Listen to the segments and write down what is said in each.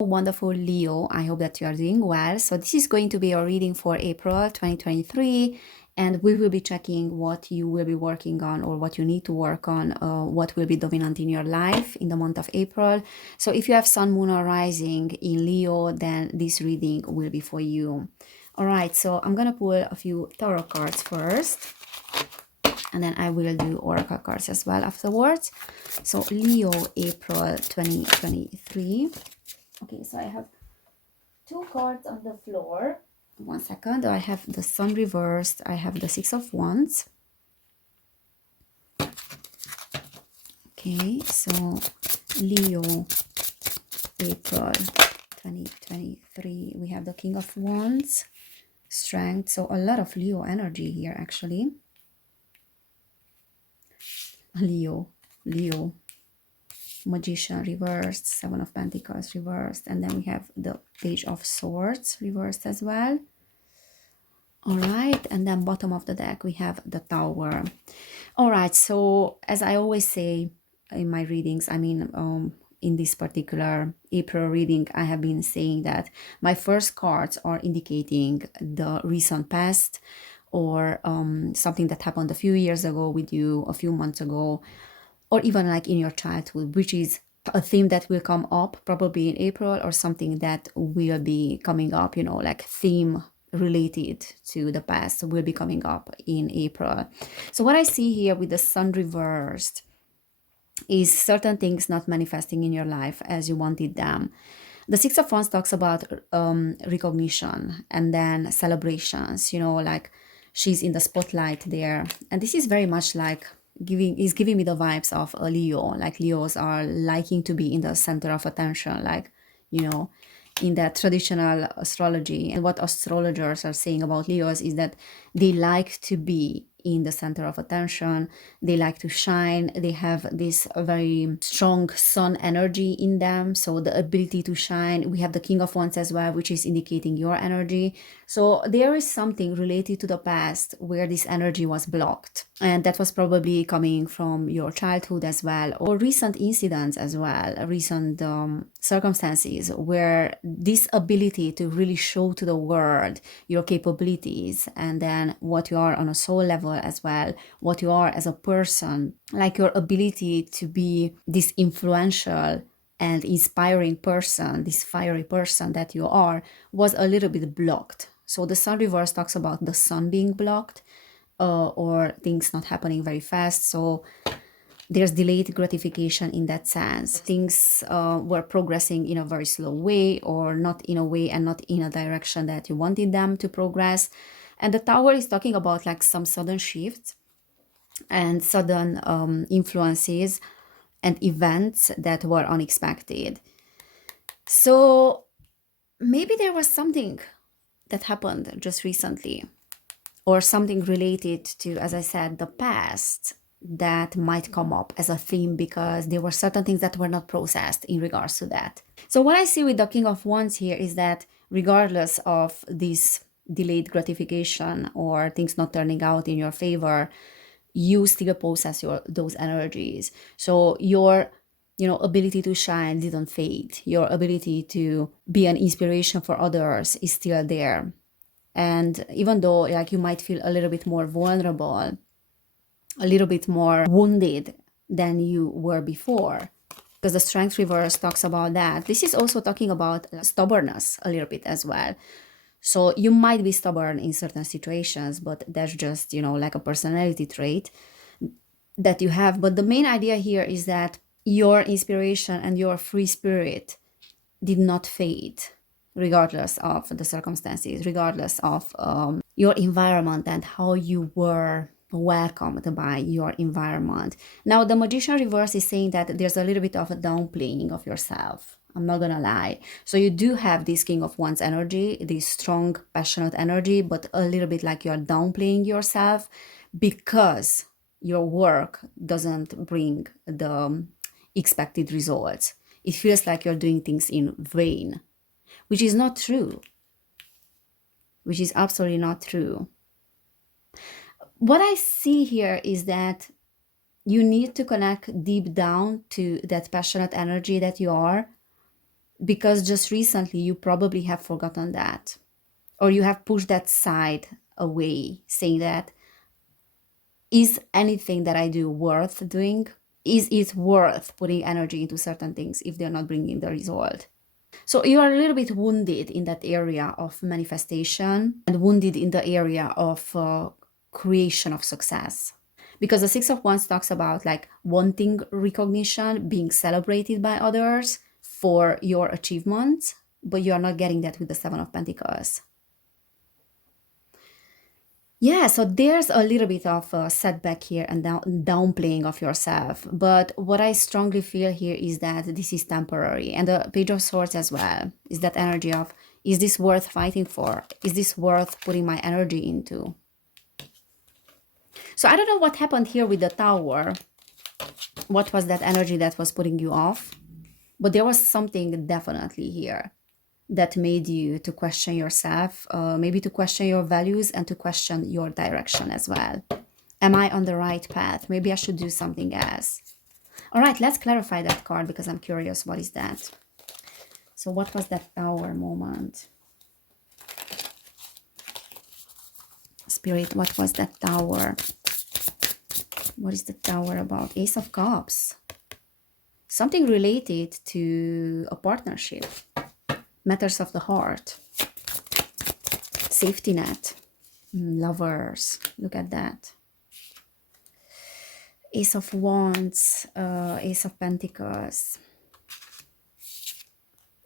Wonderful Leo, I hope that you are doing well. So this is going to be your reading for April 2023, and we will be checking what you will be working on or what you need to work on, what will be dominant in your life in the month of April. So if you have Sun, Moon, or Rising in Leo, then this reading will be for you. All right, so I'm gonna pull a few tarot cards first, and then I will do oracle cards as well afterwards. So Leo, April 2023. Okay, so I have two cards on the floor. One second. I have the Sun reversed. I have the Six of Wands. Okay, so Leo, April 2023. We have the King of Wands, Strength. So a lot of Leo energy here, actually. Leo, Magician reversed, Seven of Pentacles reversed, and then we have the Page of Swords reversed as well. All right, and then bottom of the deck we have the Tower. All right, so as I always say in my readings, I mean in this particular April reading, I have been saying that my first cards are indicating the recent past, or something that happened a few years ago with you, a few months ago, or even like in your childhood, which is a theme that will come up probably in April, or something that will be coming up, you know, like theme related to the past will be coming up in April. So what I see here with the Sun reversed is certain things not manifesting in your life as you wanted them. The Six of Wands talks about recognition and then celebrations, you know, like she's in the spotlight there. And this is very much like giving me the vibes of a Leo. Like Leos are liking to be in the center of attention, like, you know, in that traditional astrology. And what astrologers are saying about Leos is that they like to be in the center of attention. They like to shine. They have this very strong sun energy in them, so the ability to shine. We have the King of Wands as well, which is indicating your energy. So there is something related to the past where this energy was blocked, and that was probably coming from your childhood as well, or recent incidents as well, recent circumstances where this ability to really show to the world your capabilities, and then what you are on a soul level as well, what you are as a person, like your ability to be this influential and inspiring person, this fiery person that you are, was a little bit blocked. So the Sun reverse talks about the sun being blocked, or things not happening very fast. So there's delayed gratification in that sense. Things were progressing in a very slow way, or not in a way and not in a direction that you wanted them to progress. And the Tower is talking about like some sudden shifts and sudden influences and events that were unexpected. So maybe there was something that happened just recently, or something related to, as I said, the past, that might come up as a theme because there were certain things that were not processed in regards to that. So what I see with the King of Wands here is that regardless of this delayed gratification or things not turning out in your favor, you still possess those energies. So your ability to shine didn't fade. Your ability to be an inspiration for others is still there. And even though like you might feel a little bit more vulnerable, a little bit more wounded than you were before, because the Strength reverse talks about that. This is also talking about stubbornness a little bit as well. So you might be stubborn in certain situations, but that's just, like a personality trait that you have. But the main idea here is that your inspiration and your free spirit did not fade, regardless of the circumstances, regardless of your environment and how you were welcomed by your environment. Now, the Magician reverse is saying that there's a little bit of a downplaying of yourself. I'm not gonna lie. So you do have this King of Wands energy, this strong, passionate energy, but a little bit like you're downplaying yourself because your work doesn't bring the expected results. It feels like you're doing things in vain, which is not true, which is absolutely not true. What I see here is that you need to connect deep down to that passionate energy that you are, because just recently you probably have forgotten that, or you have pushed that side away, saying that, is anything that I do worth doing? Is it worth putting energy into certain things if they're not bringing the result? So you are a little bit wounded in that area of manifestation and wounded in the area of creation of success. Because the Six of Wands talks about like wanting recognition, being celebrated by others for your achievements, but you are not getting that with the Seven of Pentacles. Yeah, so there's a little bit of a setback here and downplaying of yourself. But what I strongly feel here is that this is temporary. And the Page of Swords as well is that energy of, is this worth fighting for? Is this worth putting my energy into? So I don't know what happened here with the Tower. What was that energy that was putting you off? But there was something definitely here that made you to question yourself, maybe to question your values and to question your direction as well. Am I on the right path? Maybe I should do something else. All right, let's clarify that card because I'm curious. What is that? So what was that Tower moment? Spirit, what was that Tower? What is the Tower about? Ace of Cups. Something related to a partnership. Matters of the heart. Safety net. Lovers. Look at that. Ace of Wands. Ace of Pentacles.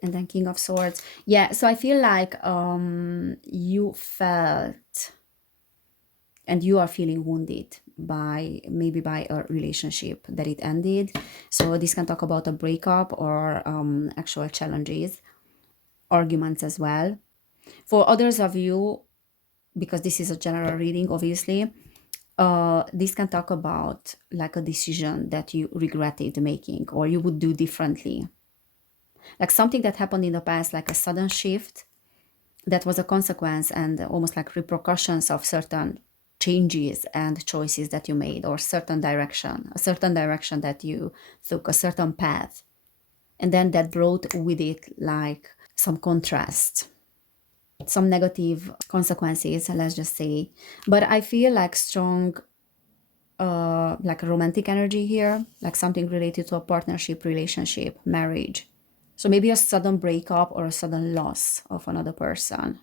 And then King of Swords. Yeah, so I feel like you felt and you are feeling wounded by maybe by a relationship that it ended. So this can talk about a breakup or actual challenges, arguments as well. For others of you, because this is a general reading, obviously, this can talk about like a decision that you regretted making or you would do differently. Like something that happened in the past, like a sudden shift that was a consequence and almost like repercussions of certain changes and choices that you made, or a certain direction that you took, a certain path. And then that brought with it like some contrast, some negative consequences, let's just say. But I feel like strong, like a romantic energy here, like something related to a partnership, relationship, marriage. So maybe a sudden breakup or a sudden loss of another person,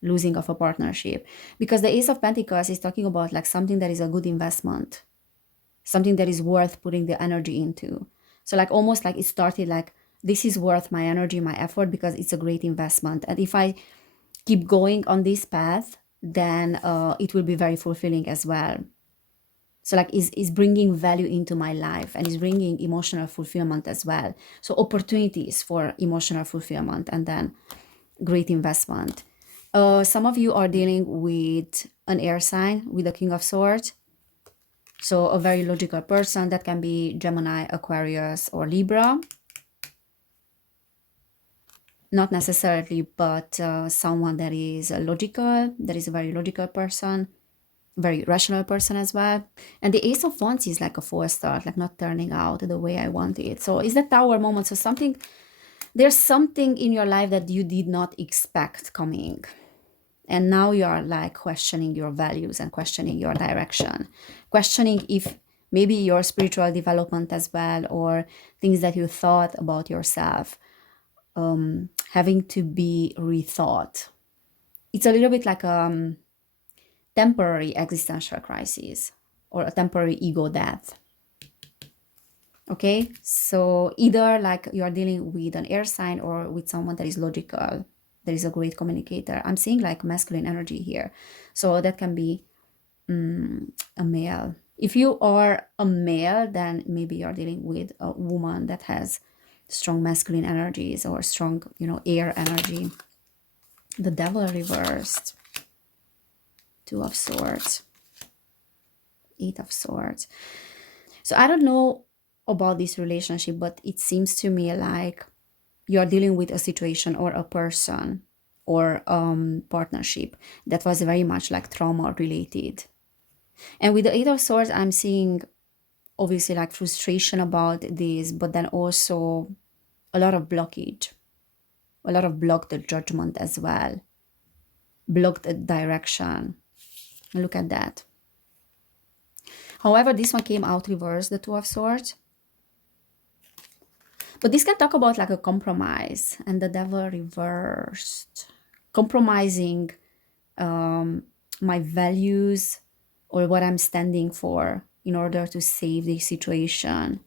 losing of a partnership. Because the Ace of Pentacles is talking about like something that is a good investment, something that is worth putting the energy into. So like almost like it started like, this is worth my energy, my effort, because it's a great investment. And if I keep going on this path, then it will be very fulfilling as well. So like is bringing value into my life and is bringing emotional fulfillment as well. So opportunities for emotional fulfillment and then great investment. Some of you are dealing with an air sign with the King of Swords. So a very logical person. That can be Gemini, Aquarius, or Libra. Not necessarily, but someone that is logical, that is a very logical person, very rational person as well. And the Ace of Wands is like a false start, like not turning out the way I want it. So is the Tower moment. So there's something in your life that you did not expect coming. And now you are like questioning your values and questioning your direction, questioning if maybe your spiritual development as well, or things that you thought about yourself, having to be rethought. It's a little bit like a temporary existential crisis or a temporary ego death. Okay, so either like you're dealing with an air sign or with someone that is logical, that is a great communicator. I'm seeing like masculine energy here. So that can be a male. If you are a male, then maybe you're dealing with a woman that has strong masculine energies or strong, air energy. The Devil reversed. Two of Swords. Eight of Swords. So I don't know about this relationship, but it seems to me like you're dealing with a situation or a person or partnership that was very much like trauma related. And with the Eight of Swords, I'm seeing obviously like frustration about this, but then also a lot of blockage. A lot of blocked judgment as well, blocked direction. Look at that. However, this one came out reversed, the Two of Swords. But this can talk about like a compromise, and the Devil reversed. Compromising my values or what I'm standing for in order to save the situation.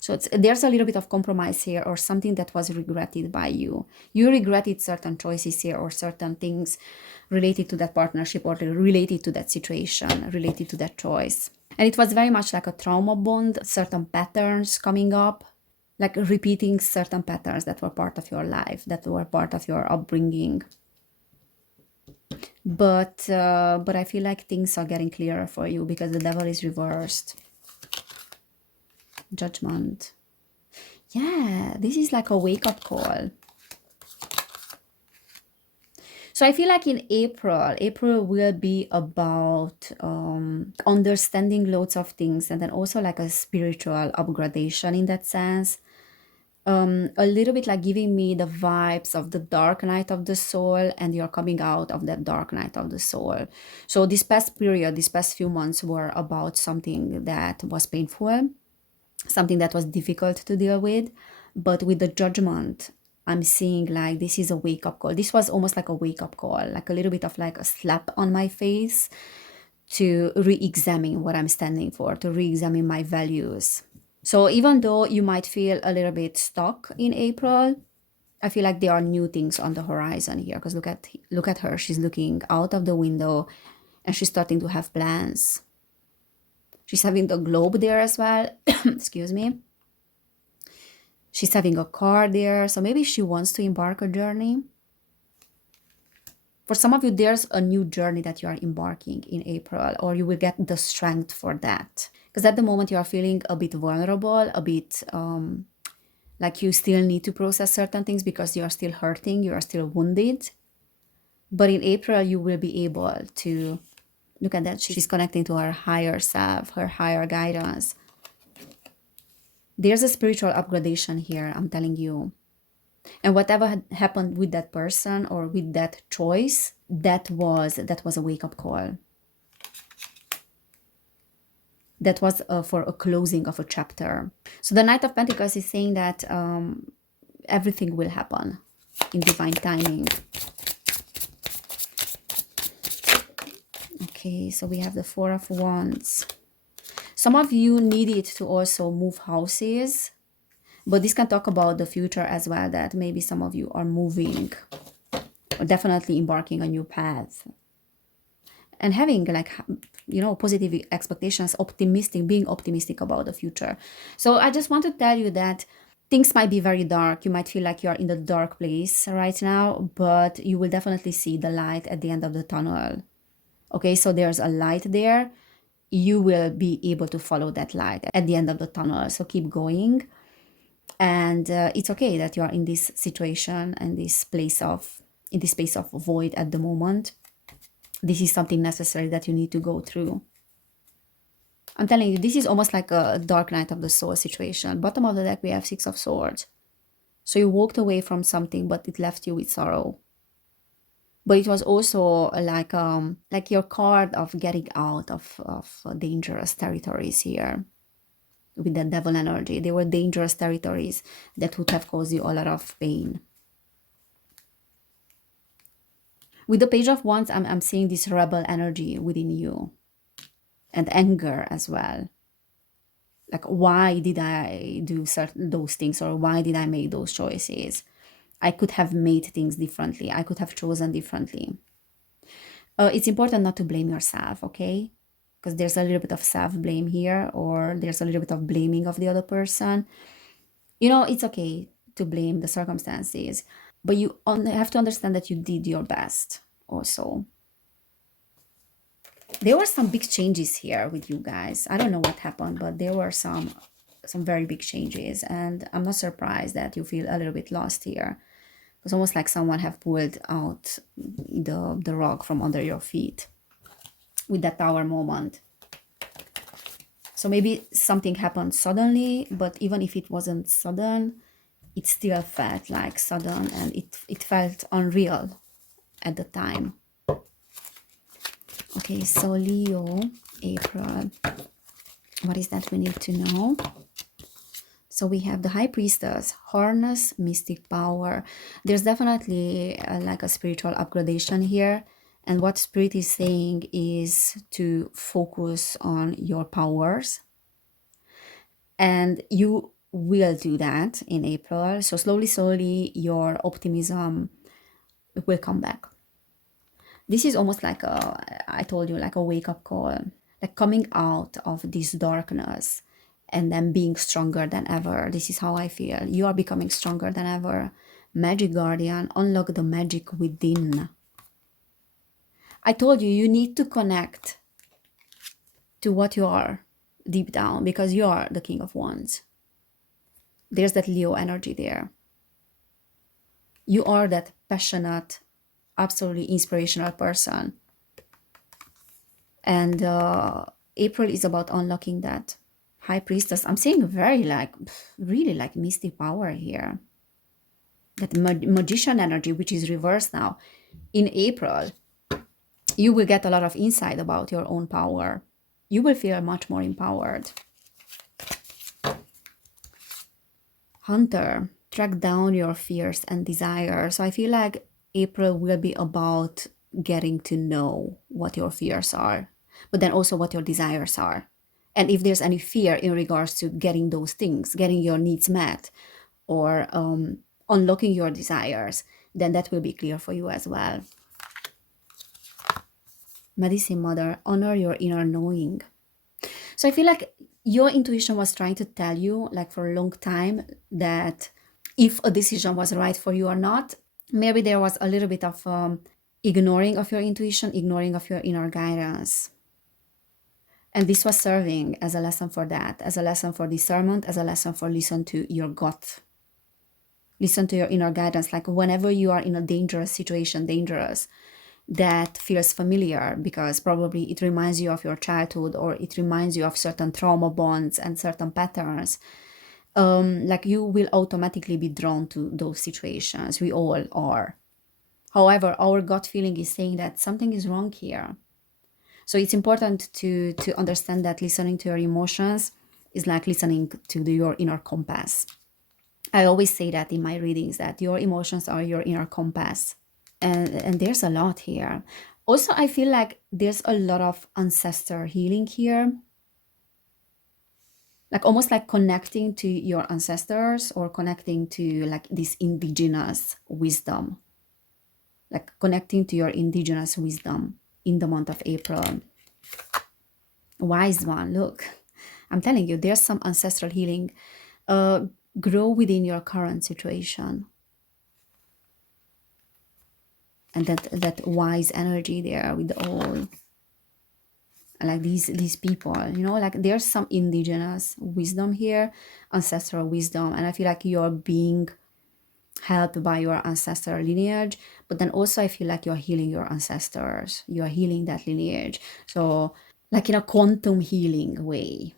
So there's a little bit of compromise here, or something that was regretted by you. You regretted certain choices here, or certain things related to that partnership, or related to that situation, related to that choice. And it was very much like a trauma bond, certain patterns coming up, like repeating certain patterns that were part of your life, that were part of your upbringing. But I feel like things are getting clearer for you because the Devil is reversed. Judgment. Yeah, this is like a wake-up call. So I feel like in April will be about understanding loads of things, and then also like a spiritual upgradation in that sense. A little bit like giving me the vibes of the dark night of the soul, and you're coming out of that dark night of the soul. So this past period, these past few months were about something that was painful, something that was difficult to deal with. But with the Judgment, I'm seeing like this is a wake-up call. This was almost like a wake-up call, like a little bit of like a slap on my face to re-examine what I'm standing for, to re-examine my values. So even though you might feel a little bit stuck in April, I feel like there are new things on the horizon here, because look at her. She's looking out of the window and she's starting to have plans. She's having the globe there as well. Excuse me. She's having a car there, so maybe she wants to embark a journey. For some of you, there's a new journey that you are embarking in April, or you will get the strength for that. Because at the moment you are feeling a bit vulnerable, a bit like you still need to process certain things because you are still hurting, you are still wounded. But in April, you will be able to, look at that, she's connecting to her higher self, her higher guidance. There's a spiritual upgradation here, I'm telling you. And whatever had happened with that person or with that choice, that was a wake-up call. That was for a closing of a chapter. So the Knight of Pentacles is saying that everything will happen in divine timing. Okay, so we have the Four of Wands. Some of you needed to also move houses, but this can talk about the future as well, that maybe some of you are moving or definitely embarking a new path. And having like, you know, positive expectations, optimistic, being optimistic about the future. So I just want to tell you that things might be very dark. You might feel like you're in the dark place right now, but you will definitely see the light at the end of the tunnel. Okay, so there's a light there. You will be able to follow that light at the end of the tunnel. So keep going. And it's okay that you are in this situation and in this space of void at the moment. This is something necessary that you need to go through. I'm telling you, this is almost like a dark night of the soul situation. Bottom of the deck, we have Six of Swords. So you walked away from something, but it left you with sorrow. But it was also like your card of getting out of dangerous territories here. With the Devil energy, they were dangerous territories that would have caused you a lot of pain. With the Page of Wands, I'm seeing this rebel energy within you. And anger as well. Like, why did I do those things, or why did I make those choices? I could have made things differently. I could have chosen differently. It's important not to blame yourself, okay? Because there's a little bit of self-blame here, or there's a little bit of blaming of the other person. You know, it's okay to blame the circumstances, but you have to understand that you did your best also. There were some big changes here with you guys. I don't know what happened, but there were some very big changes, and I'm not surprised that you feel a little bit lost here. It's almost like someone have pulled out the rug from under your feet with that Tower moment. So maybe something happened suddenly, but even if it wasn't sudden, it still felt like sudden, and it felt unreal at the time. Okay, so Leo, April, what is that we need to know? So we have the High Priestess, harness mystic power. There's definitely like a spiritual upgradation here. And what Spirit is saying is to focus on your powers. And you will do that in April. So slowly, slowly, your optimism will come back. This is almost like I told you, like a wake-up call, like coming out of this darkness and then being stronger than ever. This is how I feel. You are becoming stronger than ever. Magic Guardian, unlock the magic within. I told you, you need to connect to what you are deep down, because you are the King of Wands. There's that Leo energy there. You are that passionate, absolutely inspirational person. And April is about unlocking that. High Priestess, I'm seeing very like, really like mystic power here. That magician energy, which is reversed now. In April, you will get a lot of insight about your own power. You will feel much more empowered. Hunter, track down your fears and desires. So I feel like April will be about getting to know what your fears are, but then also what your desires are. And if there's any fear in regards to getting those things, getting your needs met, or unlocking your desires, then that will be clear for you as well. Medicine Mother, honor your inner knowing. So I feel like your intuition was trying to tell you, like for a long time, that if a decision was right for you or not. Maybe there was a little bit of ignoring of your intuition, ignoring of your inner guidance. And this was serving as a lesson for that, as a lesson for discernment, as a lesson for listen to your gut. Listen to your inner guidance. Like whenever you are in a dangerous situation, that feels familiar, because probably it reminds you of your childhood, or it reminds you of certain trauma bonds and certain patterns. Like you will automatically be drawn to those situations. We all are. However, our gut feeling is saying that something is wrong here. So it's important to understand that listening to your emotions is like listening to your inner compass. I always say that in my readings, that your emotions are your inner compass. And there's a lot here. Also, I feel like there's a lot of ancestor healing here. Like almost like connecting to your ancestors, or connecting to like this indigenous wisdom. Like connecting to your indigenous wisdom in the month of April. Wise one, look, I'm telling you, there's some ancestral healing. Grow within your current situation. And that wise energy there with all, like these people, you know, like there's some indigenous wisdom here, ancestral wisdom, and I feel like you're being helped by your ancestral lineage, but then also I feel like you're healing your ancestors, you're healing that lineage. So like in a quantum healing way,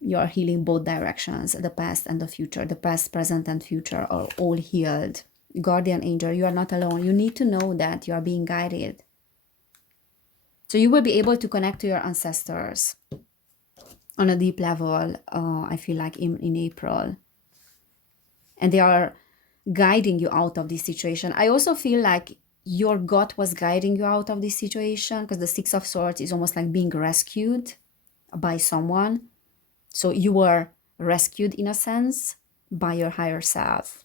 you're healing both directions, the past and the future. The past, present, and future are all healed. Guardian angel, you are not alone. You need to know that you are being guided. So you will be able to connect to your ancestors on a deep level, I feel like in April. And they are guiding you out of this situation. I also feel like your gut was guiding you out of this situation, because the Six of Swords is almost like being rescued by someone. So you were rescued in a sense by your higher self.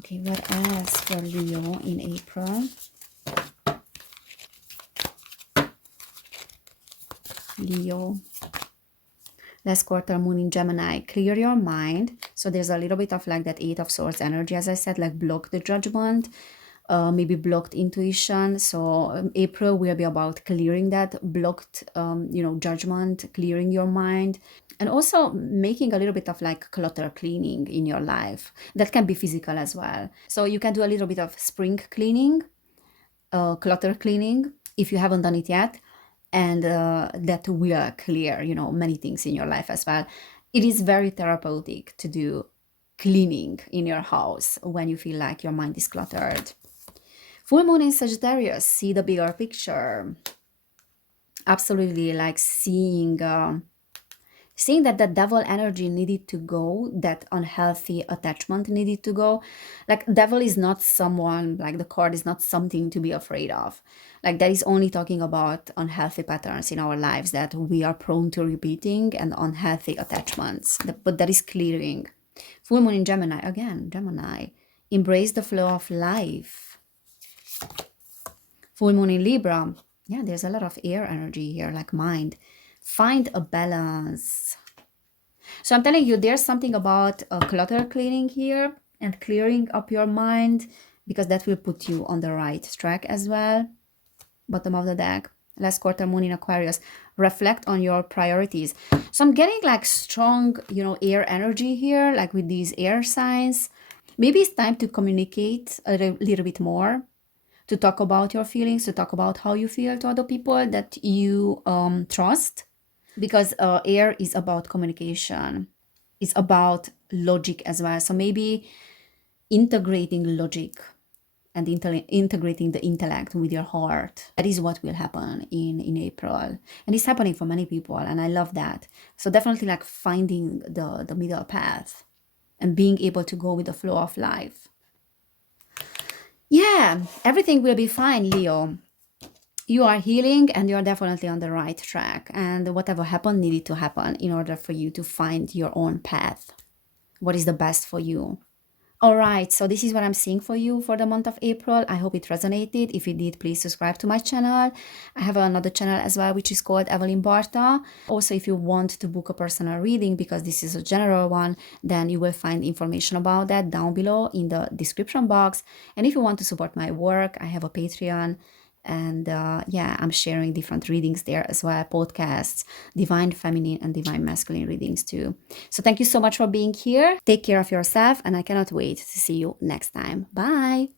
Okay, what else for Leo in April? Leo. Last quarter moon in Gemini. Clear your mind. So there's a little bit of like that Eight of Swords energy, as I said, like block the judgment, maybe blocked intuition. So April will be about clearing that blocked, judgment, clearing your mind, and also making a little bit of like clutter cleaning in your life. That can be physical as well. So you can do a little bit of spring cleaning, clutter cleaning, if you haven't done it yet. And that will clear, many things in your life as well. It is very therapeutic to do cleaning in your house when you feel like your mind is cluttered. Full moon in Sagittarius, see the bigger picture. Absolutely, like seeing that the devil energy needed to go, that unhealthy attachment needed to go. Like devil is not someone, like the card is not something to be afraid of. Like that is only talking about unhealthy patterns in our lives that we are prone to repeating and unhealthy attachments. But that is clearing. Full moon in Gemini, again, Gemini. Embrace the flow of life. Full moon in Libra. Yeah, there's a lot of air energy here, like mind. Find a balance. So I'm telling you, there's something about clutter cleaning here and clearing up your mind, because that will put you on the right track as well. Bottom of the deck. Last quarter moon in Aquarius. Reflect on your priorities. So I'm getting like strong, air energy here, like with these air signs. Maybe it's time to communicate a little bit more, to talk about your feelings, to talk about how you feel to other people that you trust, because air is about communication. It's about logic as well. So maybe integrating logic and integrating the intellect with your heart. That is what will happen in April. And it's happening for many people. And I love that. So definitely like finding the middle path and being able to go with the flow of life. Yeah, everything will be fine, Leo. You are healing and you're definitely on the right track. And whatever happened needed to happen in order for you to find your own path. What is the best for you? All right, so this is what I'm seeing for you for the month of April. I hope it resonated. If it did, please subscribe to my channel. I have another channel as well, which is called Evelin Barta. Also, if you want to book a personal reading, because this is a general one, then you will find information about that down below in the description box. And if you want to support my work, I have a Patreon. And yeah, I'm sharing different readings there as well, podcasts, divine feminine and divine masculine readings too. So thank you so much for being here. Take care of yourself, and I cannot wait to see you next time. Bye.